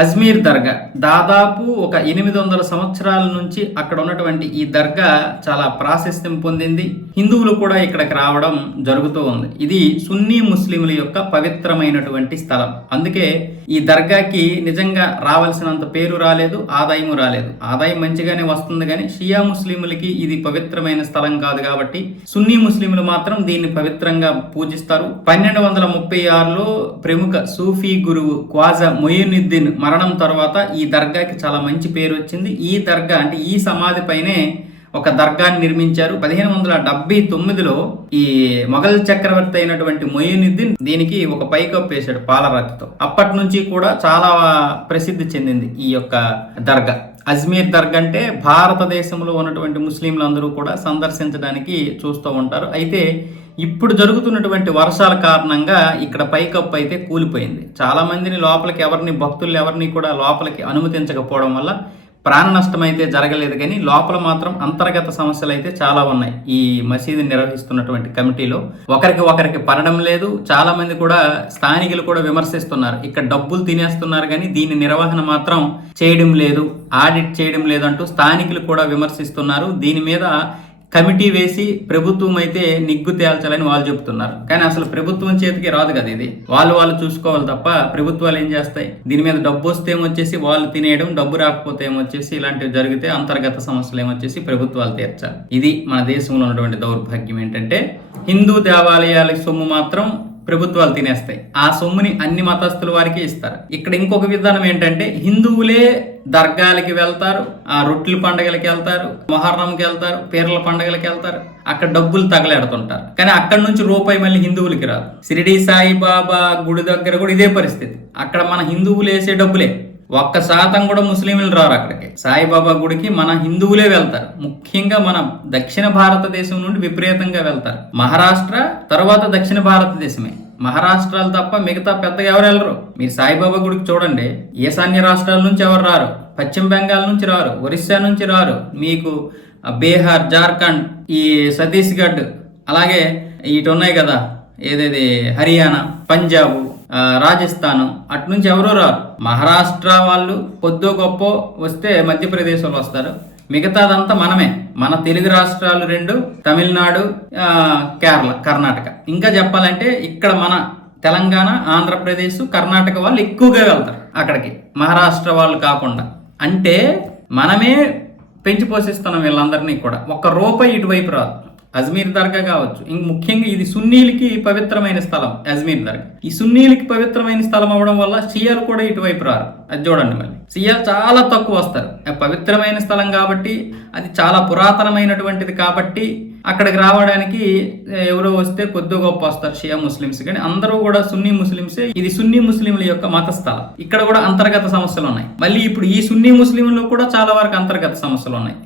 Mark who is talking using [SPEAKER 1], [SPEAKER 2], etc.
[SPEAKER 1] అజ్మీర్ దర్గా. దాదాపు ఒక ఎనిమిది వందల సంవత్సరాల నుంచి అక్కడ ఉన్నటువంటి ఈ దర్గా చాలా ప్రాశస్త్యం పొందింది. హిందువులు కూడా ఇక్కడికి రావడం జరుగుతూ ఉంది. ఇది సున్నీ ముస్లింల యొక్క పవిత్రమైనటువంటి స్థలం. అందుకే ఈ దర్గాకి నిజంగా రావాల్సినంత పేరు రాలేదు ఆదాయం రాలేదు. ఆదాయం మంచిగానే వస్తుంది కానీ షియా ముస్లింలకి ఇది పవిత్రమైన స్థలం కాదు కాబట్టి సున్నీ ముస్లింలు మాత్రం దీన్ని పవిత్రంగా పూజిస్తారు. పన్నెండు వందల ముప్పై ఆరులో ప్రముఖ సూఫీ గురువు క్వాజా మొయినుద్దీన్ మరణం తర్వాత ఈ దర్గాకి చాలా మంచి పేరు వచ్చింది. ఈ దర్గా అంటే ఈ సమాధి పైనే ఒక దర్గాని నిర్మించారు. పదిహేను వందల డెబ్బై తొమ్మిదిలో ఈ మొఘల్ చక్రవర్తి అయినటువంటి మొయినుద్దీన్ దీనికి ఒక పైకప్పు వేశాడు పాలరాతితో. అప్పటి నుంచి కూడా చాలా ప్రసిద్ధి చెందింది ఈ యొక్క దర్గా. అజ్మీర్ దర్గా అంటే భారతదేశంలో ఉన్నటువంటి ముస్లింలందరూ కూడా సందర్శించడానికి చూస్తూ ఉంటారు. అయితే ఇప్పుడు జరుగుతున్నటువంటి వర్షాల కారణంగా ఇక్కడ పైకప్పు అయితే కూలిపోయింది. చాలామందిని లోపలికి ఎవరిని భక్తులు ఎవరిని కూడా లోపలికి అనుమతించకపోవడం వల్ల ప్రాణ నష్టం అయితే జరగలేదు కానీ లోపల మాత్రం అంతర్గత సమస్యలు అయితే చాలా ఉన్నాయి. ఈ మసీదు నిర్వహిస్తున్నటువంటి కమిటీలో ఒకరికి ఒకరికి పడడం లేదు. చాలా మంది కూడా స్థానికులు కూడా విమర్శిస్తున్నారు. ఇక్కడ డబ్బులు తినేస్తున్నారు కానీ దీని నిర్వహణ మాత్రం చేయడం లేదు ఆడిట్ చేయడం లేదంటూ స్థానికులు కూడా విమర్శిస్తున్నారు. దీని మీద కమిటీ వేసి ప్రభుత్వం అయితే నిగ్గు తేల్చాలని వాళ్ళు చెప్తున్నారు కానీ అసలు ప్రభుత్వం చేతికి రాదు కదా ఇది. వాళ్ళు వాళ్ళు చూసుకోవాలి తప్ప ప్రభుత్వాలు ఏం చేస్తాయి? దీని మీద డబ్బు వస్తే ఏమొచ్చేసి వాళ్ళు తినేయడం డబ్బు రాకపోతే ఏమొచ్చేసి ఇలాంటివి జరిగితే అంతర్గత సమస్యలు ఏమొచ్చేసి ప్రభుత్వాలు తీర్చాలి. ఇది మన దేశంలో ఉన్నటువంటి దౌర్భాగ్యం ఏంటంటే హిందూ దేవాలయాల సొమ్ము మాత్రం ప్రభుత్వాలు తినేస్తాయి. ఆ సొమ్ముని అన్ని మతస్థుల వారికి ఇస్తారు. ఇక్కడ ఇంకొక విధానం ఏంటంటే హిందువులే దర్గాలకి వెళ్తారు ఆ రొట్టెల పండగలకి వెళ్తారు మొహర్రంకి వెళ్తారు పీర్ల పండగలకి వెళ్తారు. అక్కడ డబ్బులు తగలెడుతుంటారు. కానీ అక్కడ నుంచి రూపాయి మళ్ళీ హిందువులకి రాదు. షిరిడి సాయిబాబా గుడి దగ్గర కూడా ఇదే పరిస్థితి. అక్కడ మన హిందువులు వేసే డబ్బులే. ఒక్క శాతం కూడా ముస్లింలు రారు అక్కడికి. సాయిబాబా గుడికి మన హిందువులే వెళ్తారు. ముఖ్యంగా మన దక్షిణ భారతదేశం నుండి విపరీతంగా వెళ్తారు. మహారాష్ట్ర తర్వాత దక్షిణ భారతదేశమే. మహారాష్ట్రాలు తప్ప మిగతా పెద్దగా ఎవరు వెళ్ళరు. మీరు సాయిబాబా గుడికి చూడండి. ఈశాన్య రాష్ట్రాల నుంచి ఎవరు రారు? పశ్చిమ బెంగాల్ నుంచి రారు. ఒరిస్సా నుంచి రారు. మీకు బీహార్ జార్ఖండ్ ఈ ఛత్తీస్గఢ్ అలాగే ఇటు ఉన్నాయి కదా. ఏదేది? హర్యానా పంజాబ్ రాజస్థాన్. అటు నుంచి ఎవరో రారు? మహారాష్ట్ర వాళ్ళు కొద్దో గొప్ప వస్తే మధ్యప్రదేశ్ వాళ్ళు వస్తారు. మిగతాదంతా మనమే. మన తెలుగు రాష్ట్రాలు రెండు తమిళనాడు కేరళ కర్ణాటక. ఇంకా చెప్పాలంటే ఇక్కడ మన తెలంగాణ ఆంధ్రప్రదేశ్ కర్ణాటక వాళ్ళు ఎక్కువగా వెళ్తారు అక్కడికి. మహారాష్ట్ర వాళ్ళు కాకుండా. అంటే మనమే పెంచి పోషిస్తున్నాం వీళ్ళందరినీ కూడా. ఒక్క రూపాయి ఇటువైపు రాదు. అజ్మీర్ దర్గా కావచ్చు. ఇంక ముఖ్యంగా ఇది సున్నీలకి పవిత్రమైన స్థలం అజ్మీర్ దర్గా. ఈ సున్నీలకి పవిత్రమైన స్థలం అవ్వడం వల్ల షియాలు కూడా ఇటువైపు రారు. అది చూడండి మళ్ళీ. షియాలు చాలా తక్కువ వస్తారు. పవిత్రమైన స్థలం కాబట్టి అది చాలా పురాతనమైనటువంటిది కాబట్టి అక్కడికి రావడానికి ఎవరో వస్తే కొద్ది గొప్ప వస్తారు షియా ముస్లిమ్స్. కానీ అందరూ కూడా సున్నీ ముస్లిమ్సే. ఇది సున్నీ ముస్లింల యొక్క మత స్థలం. ఇక్కడ కూడా అంతర్గత సమస్యలు ఉన్నాయి. మళ్ళీ ఇప్పుడు ఈ సున్నీ ముస్లింలో కూడా చాలా వరకు అంతర్గత సమస్యలు ఉన్నాయి.